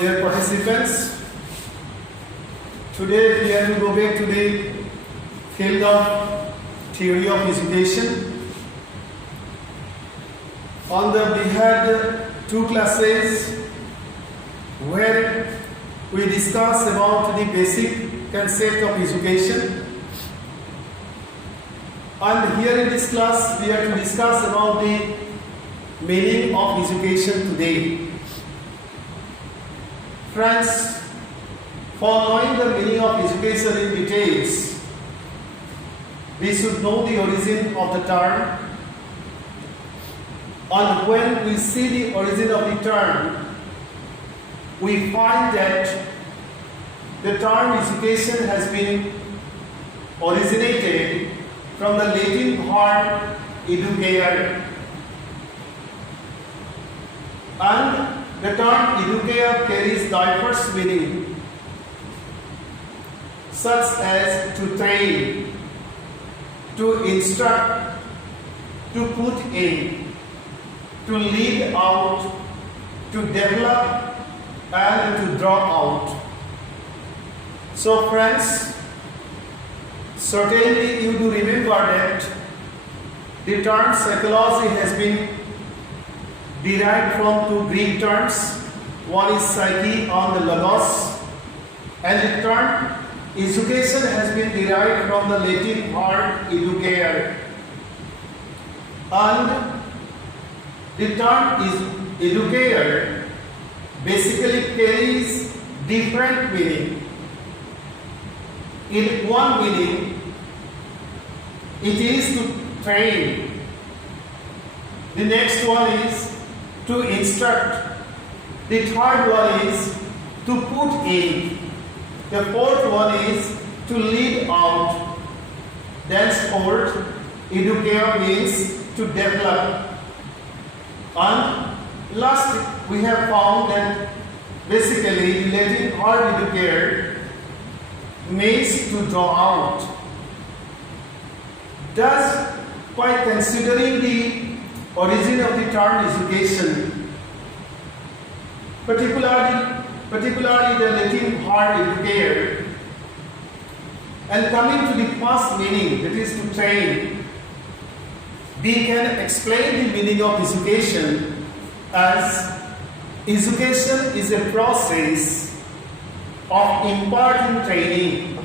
dear participants. Today we have to go back to the field of theory of education. We had two classes where we discussed about the basic concept of education. And here in this class we have to discuss about the meaning of education today. Friends, for knowing the meaning of education in details, we should know the origin of the term. And when we see the origin of the term, we find that the term education has been originated from the Latin word educare. And the term educare carries diverse meaning, such as to train, to instruct, to put in, to lead out, to develop, and to draw out. So friends, certainly you do remember that the term psychology has been derived from two Greek terms. One is psyche and the logos, and the term education has been derived from the Latin word educare. And the term is educare basically carries different meaning. In one meaning, it is to train. The next one is to instruct. The third one is to put in. The fourth one is to lead out. Thenceforth, educare means to develop. And last, we have found that basically the Latin word educare means to draw out. Thus, by considering the origin of the term education, particularly the Latin word educare, and coming to the first meaning, that is to train, we can explain the meaning of education as education is a process of imparting training.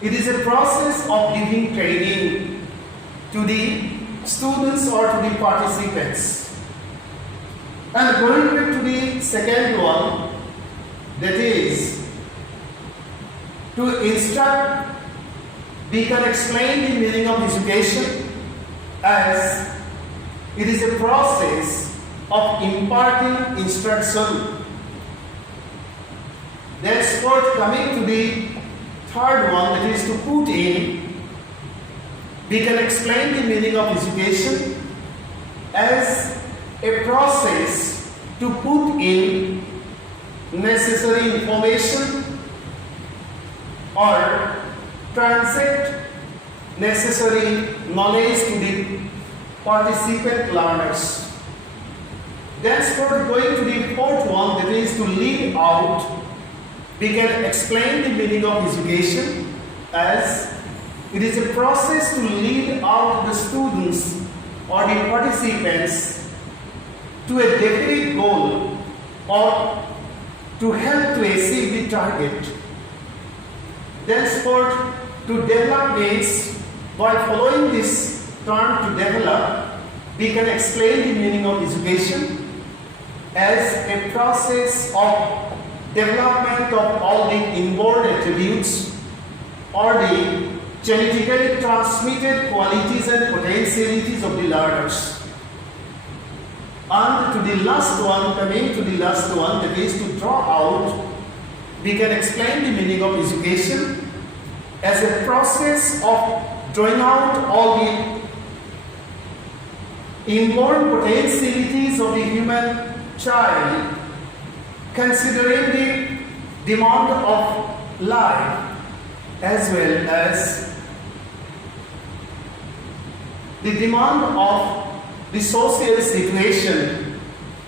It is a process of giving training to the students or to the participants. And going back to the second one, that is to instruct, we can explain the meaning of education as it is a process of imparting instruction. Thenceforth, coming to the third one, that is to put in, we can explain the meaning of education as a process to put in necessary information or transmit necessary knowledge to the participant learners. Thenceforth, going to the fourth one, that is to lead out, we can explain the meaning of education as it is a process to lead out the students or the participants to a definite goal or to help to achieve the target. Thenceforth, to develop means, by following this term to develop, we can explain the meaning of education as a process of development of all the inborn attributes or the genetically transmitted qualities and potentialities of the learners. And to the last one, coming to the last one, that is to draw out, we can explain the meaning of education as a process of drawing out all the inborn potentialities of the human child, considering the demand of life as well as the demand of the social situation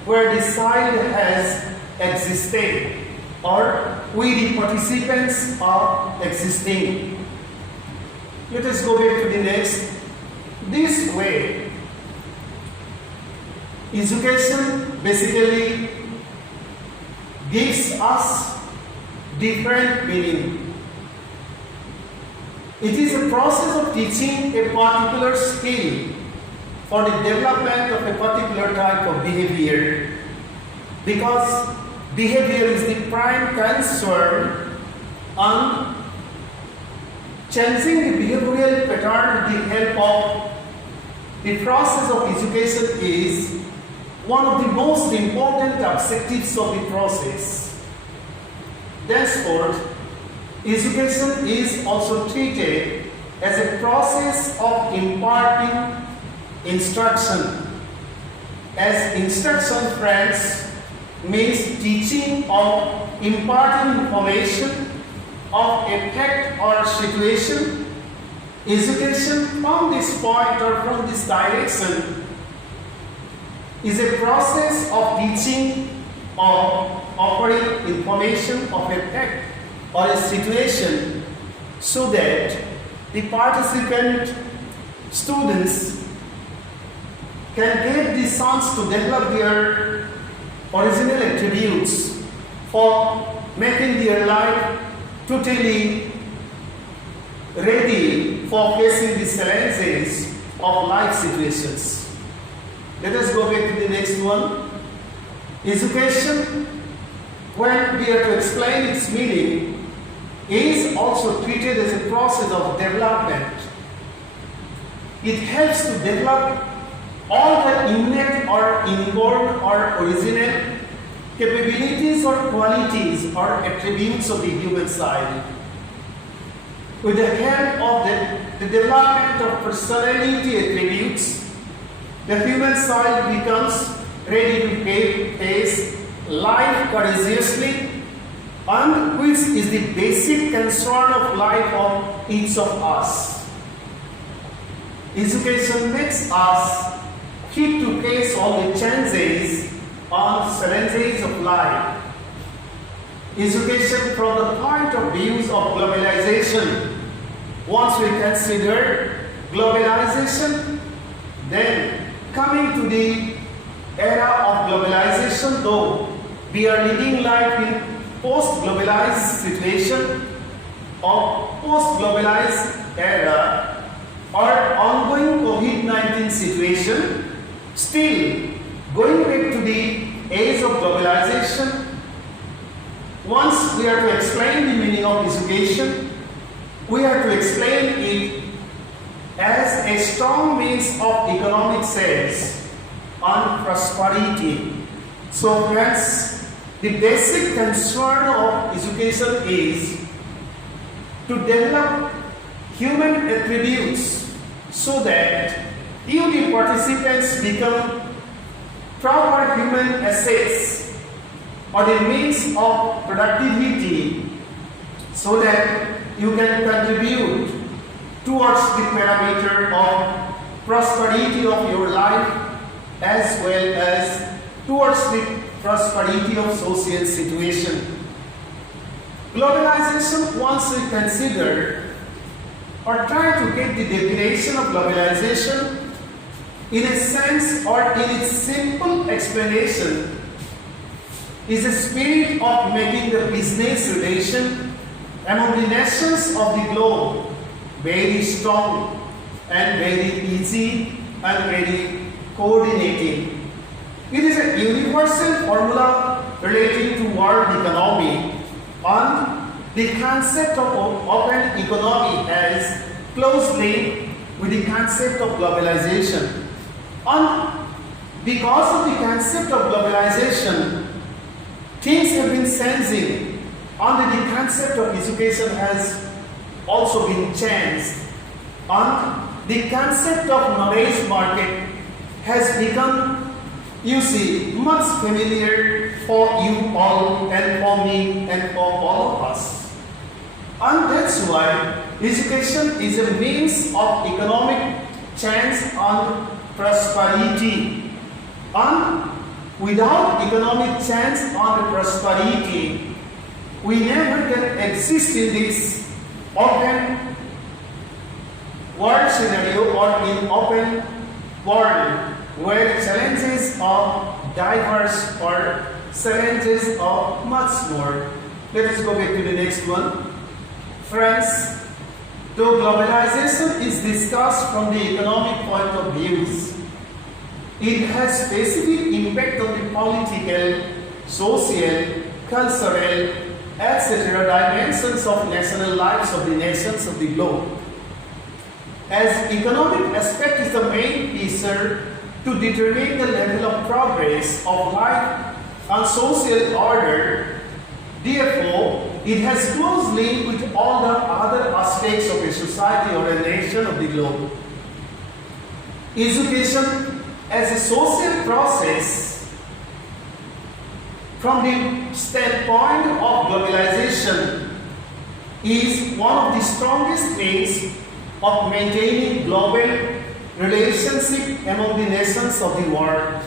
where the child has existed, or we the participants are existing. Let us go back to the next. This way, education basically gives us different meaning. It is a process of teaching a particular skill for the development of a particular type of behavior, because behavior is the prime concern, and changing the behavioral pattern with the help of the process of education is one of the most important objectives of the process. Thenceforth, education is also treated as a process of imparting instruction. As instruction, friends, means teaching or imparting information of a fact or situation. Education from this point or from this direction is a process of teaching or offering information of a fact or a situation, so that the participant students can get the chance to develop their original attributes for making their life totally ready for facing the challenges of life situations. Let us go back to the next one. Education, when we are to explain its meaning, is also treated as a process of development. It helps to develop all the innate or inborn or original capabilities or qualities or attributes of the human side. With the help of the development of personality attributes, the human side becomes ready to face life courageously, and which is the basic concern of life of each of us. Education makes us fit to face all the changes and challenges of life. Education from the point of view of globalization. Once we consider globalization, then coming to the era of globalization, though we are living life in post-globalized situation or post-globalized era or ongoing COVID-19 situation, still going back to the age of globalization, once we are to explain the meaning of education, we are to explain it as a strong means of economic sales and prosperity. So friends, the basic concern of education is to develop human attributes so that you, the participants, become proper human assets or the means of productivity, so that you can contribute towards the parameter of prosperity of your life as well as towards the prosperity of social situation. Globalization, once we consider or try to get the definition of globalization, in a sense or in its simple explanation, is a spirit of making the business relation among the nations of the globe very strong and very easy and very coordinating. It is a universal formula relating to world economy, and the concept of open economy has close link with the concept of globalization. And because of the concept of globalization, things have been changing, and the concept of education has also been changed, and the concept of knowledge market has become, you see, much familiar for you all and for me and for all of us. And that's why education is a means of economic change and prosperity. And Without economic chance and prosperity, we never can exist in this open world scenario or in open world where challenges are diverse or challenges are much more. Let us go back to the next one. Friends, though globalization is discussed from the economic point of view, it has specific impact on the political, social, cultural, etc. dimensions of national lives of the nations of the globe. As economic aspect is the main feature to determine the level of progress of life and social order, therefore, it has close link with all the other aspects of a society or a nation of the globe. Education as a social process from the standpoint of globalization is one of the strongest ways of maintaining global relationship among the nations of the world.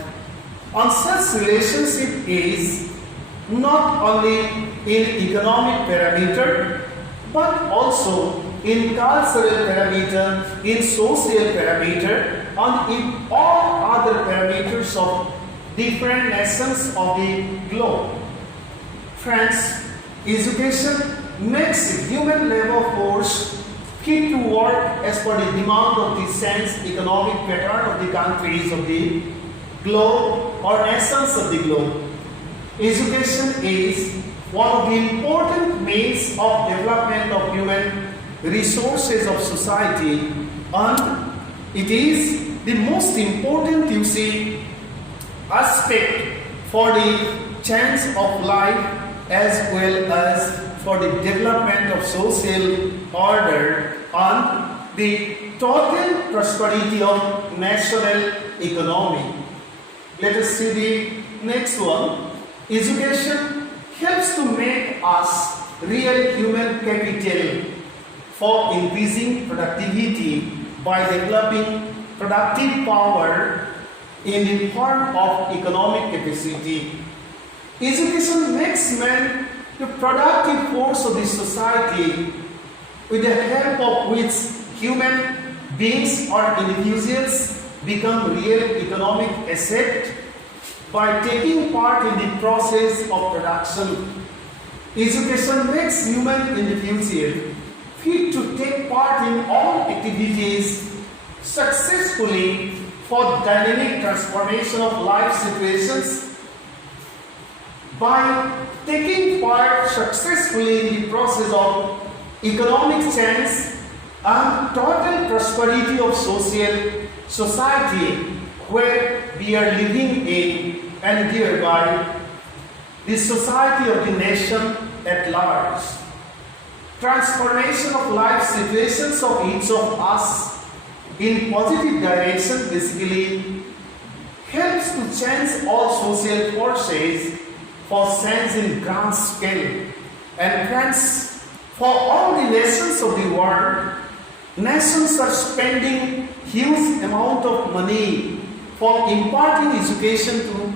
And such relationship is not only in economic parameter but also in cultural parameter, in social parameter, and in all other parameters of different nations of the globe. Friends, education makes human labor force fit to work as per the demand of the sense economic pattern of the countries of the globe or nations of the globe. Education is one of the important means of development of human resources of society, and it is the most important, you see, aspect for the chance of life as well as for the development of social order and the total prosperity of national economy. Let us see the next one. Education helps to make us real human capital for increasing productivity by developing productive power in the form of economic capacity. Education makes man the productive force of the society, with the help of which human beings or individuals become real economic asset by taking part in the process of production. Education makes human individuals fit to take part in all activities successfully for dynamic transformation of life situations. By taking part successfully in the process of economic change and total prosperity of society where we are living in, and thereby the society of the nation at large. Transformation of life situations of each of us in positive direction basically helps to change all social forces for change in grand scale. And hence, for all the nations of the world, nations are spending huge amount of money for imparting education to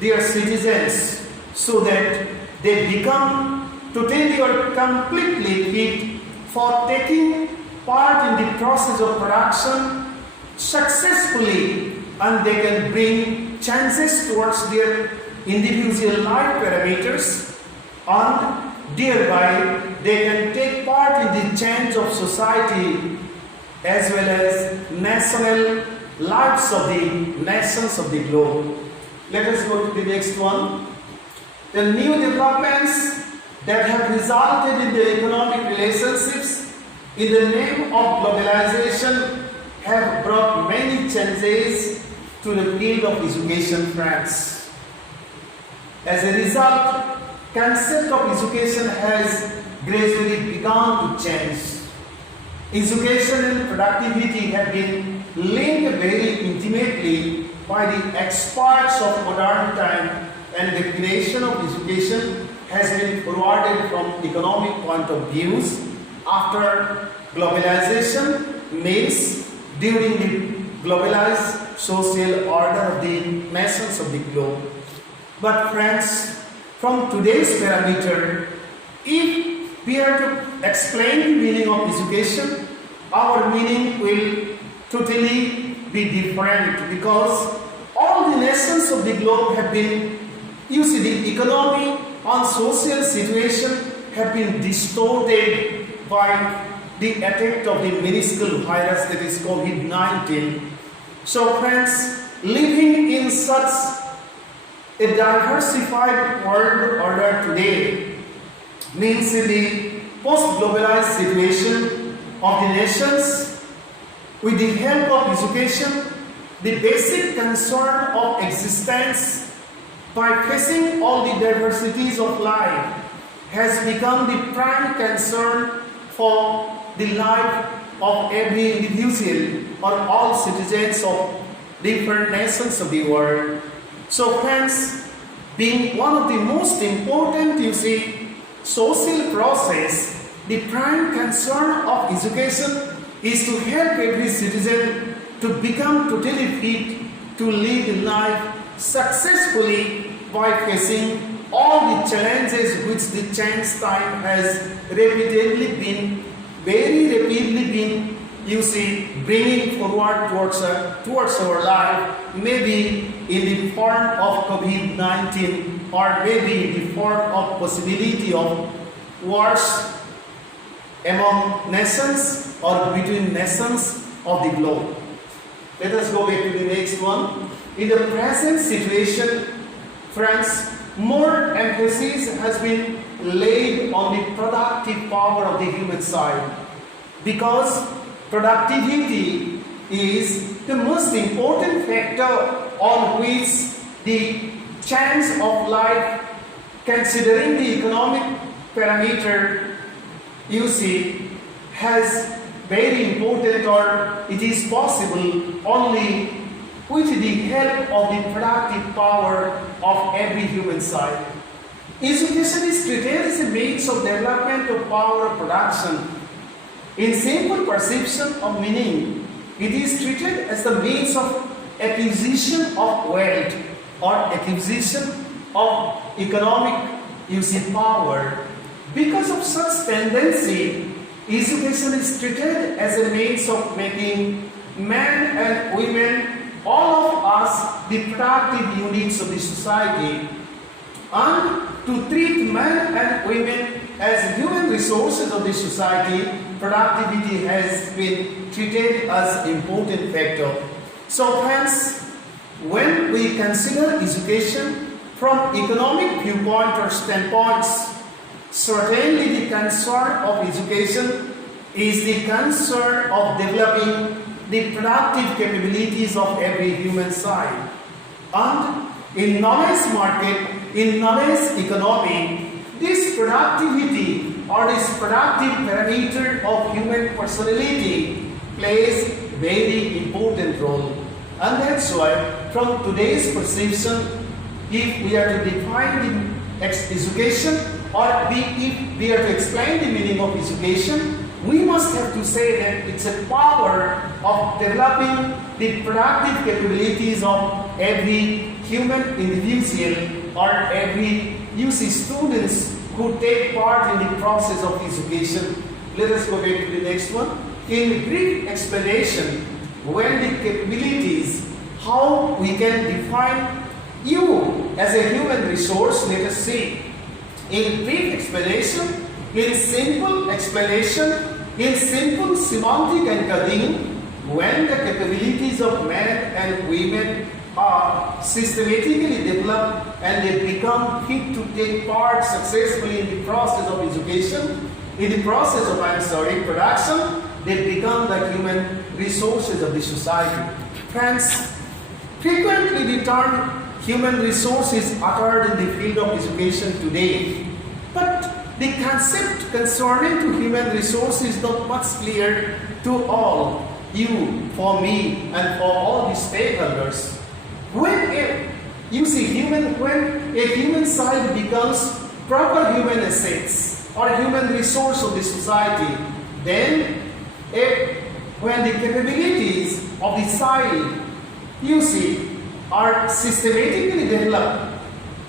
their citizens so that they become totally or completely fit for taking part in the process of production successfully, and they can bring changes towards their individual life parameters, and thereby they can take part in the change of society as well as national lives of the nations of the globe. Let us go to the next one. The new developments that have resulted in the economic relationships in the name of globalization have brought many changes to the field of education, friends. As a result, concept of education has gradually begun to change. Education and productivity have been linked very intimately by the experts of modern time, and definition of education has been forwarded from economic point of views after globalization means during the globalized social order of the nations of the globe. But friends, from today's parameter, if we are to explain the meaning of education, our meaning will totally be different, because all the nations of the globe have been, you see, the economy and social situation have been distorted by the attack of the minuscule virus that is COVID-19. So friends, living in such a diversified world order today means, in the post-globalized situation of the nations, with the help of education, the basic concern of existence by facing all the diversities of life has become the prime concern for the life of every individual or all citizens of different nations of the world. So friends, being one of the most important, you see, social process, the prime concern of education is to help every citizen to become totally fit to live life successfully by facing all the challenges which the change time has very rapidly been, you see, bringing forward towards our life, maybe in the form of COVID-19, or maybe in the form of possibility of wars among nations or between nations of the globe. Let us go back to the next one. In the present situation, friends, more emphasis has been laid on the productive power of the human side, because productivity is the most important factor on which the chance of life, considering the economic parameter, you see, has very important, or it is possible only with the help of the productive power of every human side. Education is treated as a means of development of power of production. In simple perception of meaning, it is treated as the means of acquisition of wealth or acquisition of economic, you see, power. Because of such tendency, education is treated as a means of making men and women, all of us, the productive units of the society, and to treat men and women as human resources of the society. Productivity has been treated as an important factor. So hence, when we consider education from economic viewpoint or standpoints, certainly the concern of education is the concern of developing the productive capabilities of every human side. And in knowledge market, in knowledge economy, this productivity or this productive parameter of human personality plays very important role. And that's why from today's perception, if we are to define the education, or if we are to explain the meaning of education, we must have to say that it's a power of developing the productive capabilities of every human individual or every students who take part in the process of education. Let us go back to the next one. In brief explanation, when the capabilities, how we can define you as a human resource, let us see. In brief explanation, in simple explanation, in simple semantic encoding, when the capabilities of men and women are systematically developed and they become fit to take part successfully in the process of education, in the process of production, they become the human resources of the society. Friends, frequently the term human resource is uttered in the field of education today, but the concept concerning to human resource is not much clear to all, you, for me, and for all the stakeholders. When a human side becomes proper human assets or human resource of the society, then when the capabilities of the side, are systematically developed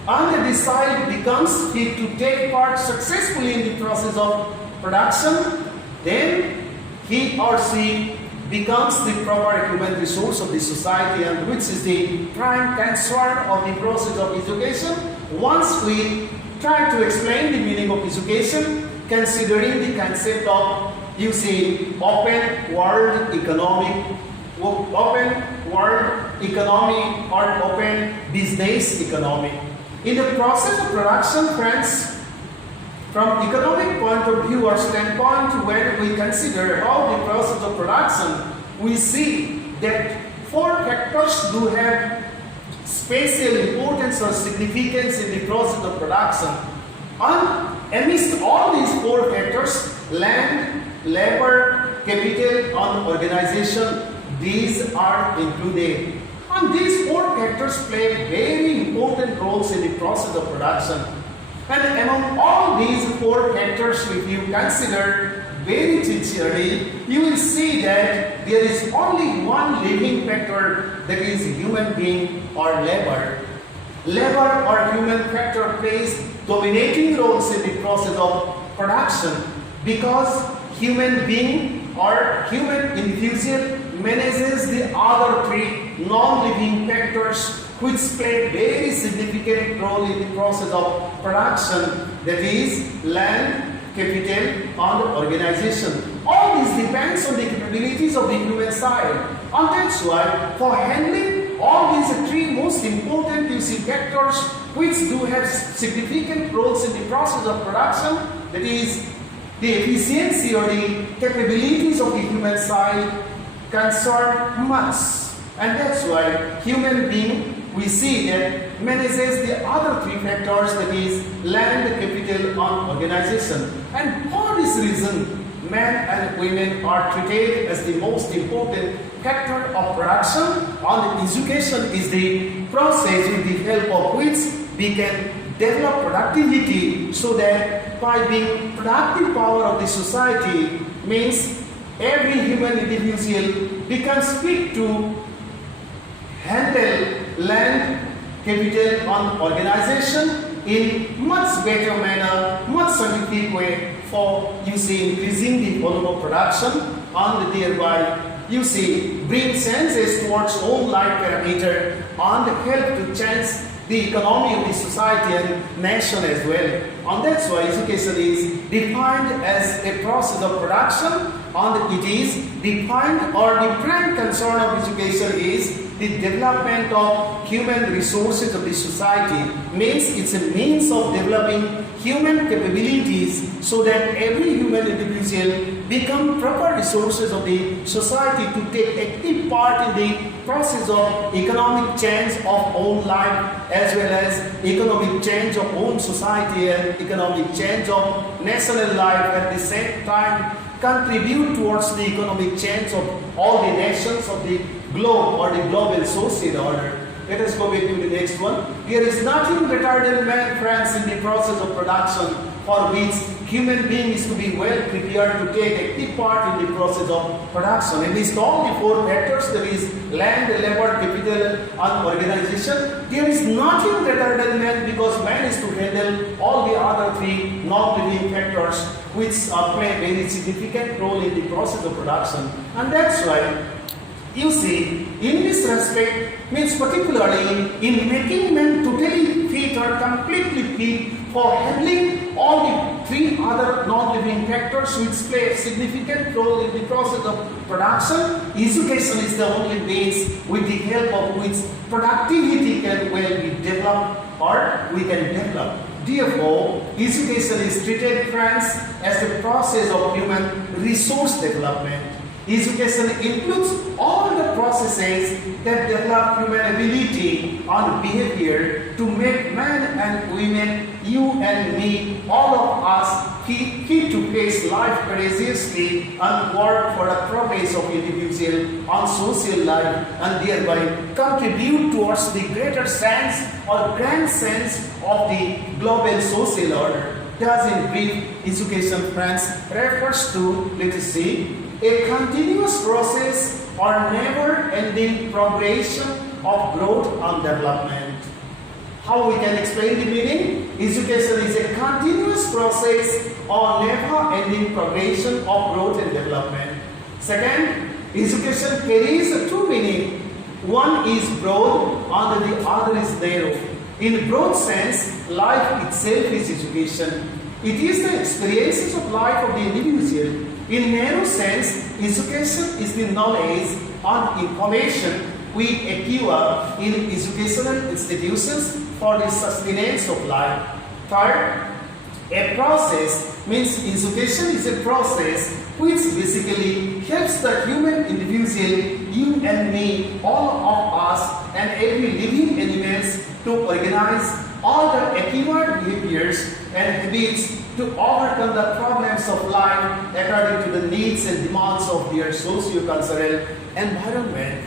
and the child becomes fit to take part successfully in the process of production, then he or she becomes the proper human resource of the society, and which is the prime concern of the process of education. Once we try to explain the meaning of education, considering the concept of, you see, open world economy or open business economy. In the process of production, friends, from economic point of view or standpoint, when we consider how the process of production, we see that four factors do have special importance or significance in the process of production. And amidst all these four factors, land, labor, capital, and organization, these are included. And these four factors play very important roles in the process of production. And among all these four factors, if you consider very sincerely, you will see that there is only one living factor, that is human being or labor. Labor or human factor plays dominating roles in the process of production, because human being or human individual manages the other three non-living factors which play very significant role in the process of production, that is land, capital, and organization. All this depends on the capabilities of the human side, and that's why for handling all these three most important factors which do have significant roles in the process of production, that is the efficiency or the capabilities of the human side, concern much. And that's why human being, we see that manages the other three factors, that is land, capital, and organization. And for this reason, men and women are treated as the most important factor of production, and education is the process with the help of which we can develop productivity, so that by being productive power of the society means every human individual becomes fit to handle land, capital, and organization in much better manner, much scientific way, for increasing the volume of production, and thereby bring changes towards own life parameter and help to change the economy of the society and nation as well. And that's why education is defined as a process of production, and it is defined, or the prime concern of education is the development of human resources of the society. Means it's a means of developing human capabilities, so that every human individual become proper resources of the society to take active part in the process of economic change of own life, as well as economic change of own society and economic change of national life, at the same time contribute towards the economic change of all the nations of the globe or the global social order. Let us go back to the next one. There is nothing better than man, friends, in the process of production, for which human being is to be well prepared to take active part in the process of production. And these all the four factors, there is land, labor, capital, and organization. There is nothing better than man, because man is to handle all the other three non-living factors which play a very significant role in the process of production. And that's why in this respect, means particularly in making men totally fit or completely fit for handling all the three other non-living factors which play a significant role in the process of production, education is the only means with the help of which productivity can well be developed, or we can develop. Therefore, education is treated, friends, as the process of human resource development. Education includes all the processes that develop human ability and behavior to make men and women, you and me, all of us, fit to face life courageously and work for the progress of individual and social life, and thereby contribute towards the greater sense or grand sense of the global social order. Thus, in brief, education, friends, refers to, let us see, a continuous process or never-ending progression of growth and development. How we can explain the meaning? Education is a continuous process or never-ending progression of growth and development. Second, education carries two meanings. One is broad and the other is narrow. In broad sense, life itself is education. It is the experiences of life of the individual. In narrow sense, education is the knowledge and information we acquire in educational institutions for the sustenance of life. Third, a process means education is a process which basically helps the human individual, you and me, all of us and every living animals to organize all the acquired behaviors and habits to overcome the problems of life according to the needs and demands of their socio-cultural environment.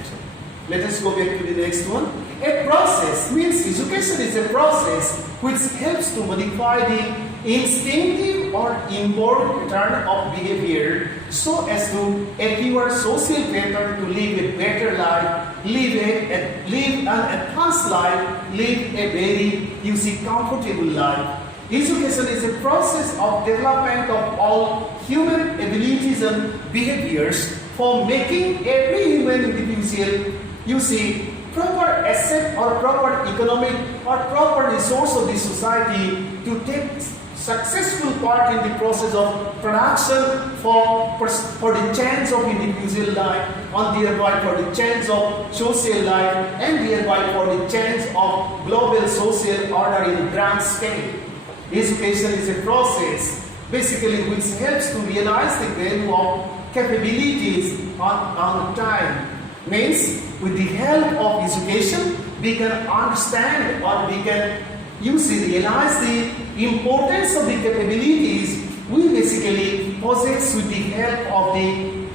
Let us go back to the next one. A process means education is a process which helps to modify the instinctive or inborn pattern of behavior so as to acquire social pattern to live a better life, live an enhanced life, live a very comfortable life. Education is a process of development of all human abilities and behaviors for making every human individual proper asset or proper economic or proper resource of the society to take successful part in the process of production for the change of individual life and thereby for the change of social life and thereby for the change of global social order in grand scale. Education is a process basically which helps to realize the value of capabilities on time. Means with the help of education we can understand or we can realize the importance of the capabilities we basically possess with the help of the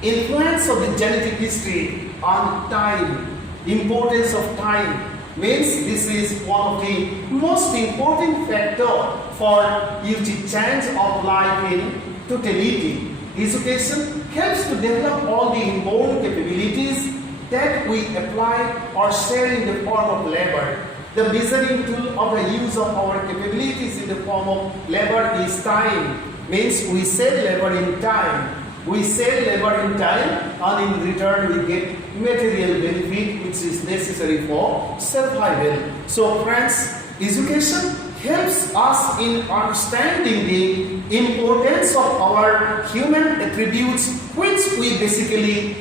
influence of the genetic history on time. Importance of time means this is one of the most important factor for change of life in totality. Education helps to develop all the inborn capabilities that we apply or share in the form of labor. The measuring tool of the use of our capabilities in the form of labor is time. Means we sell labor in time. We sell labor in time and in return we get material benefit which is necessary for survival. So friends, education helps us in understanding the importance of our human attributes which we basically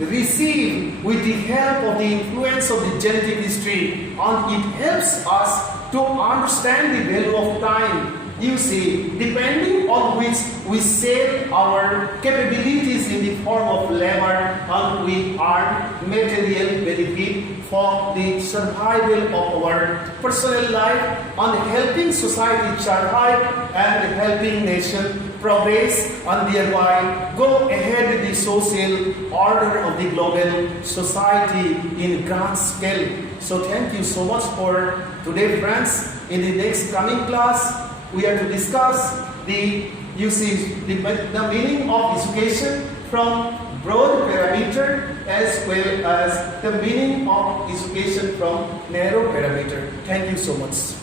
receive with the help of the influence of the genetic history, and it helps us to understand the value of time. Depending on which we save our capabilities in the form of labor and we earn material benefit for the survival of our personal life and helping society survive and helping nation progress and thereby go ahead with the social order of the global society in grand scale. So thank you so much for today, friends. In the next coming class, we are to discuss the meaning of education from broad parameter as well as the meaning of education from narrow parameter. Thank you so much.